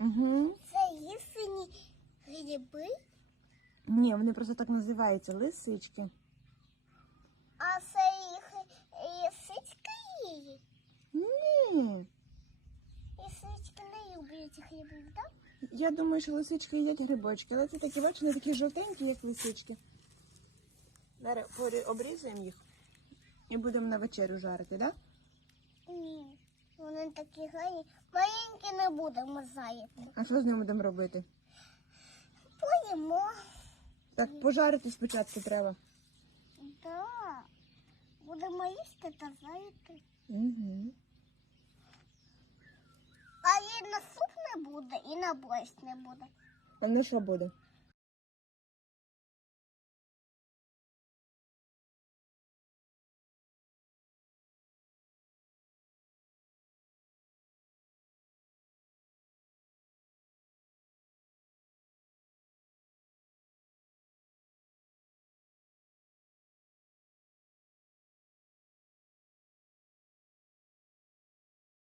Угу. Це їсені гриби, Ні, вони просто так називаються лисички. а це їх лисичка її. Ні. Лисичка не люблять грибів, так? Я думаю, що лисички їдять грибочки, але це такі, бачите, не такі жовтенькі, як лисички. Зараз обрізаємо їх і будемо на вечерю жарити, так? Да? Ні. Вони такі гарні. Маленькі не будемо заяти. А що з ними будемо робити? Поїмо. Так, пожарити спочатку треба. Так. Будемо їсти та заяти. Угу. А і на суп не буде, і на борщ не буде. А ну що буде?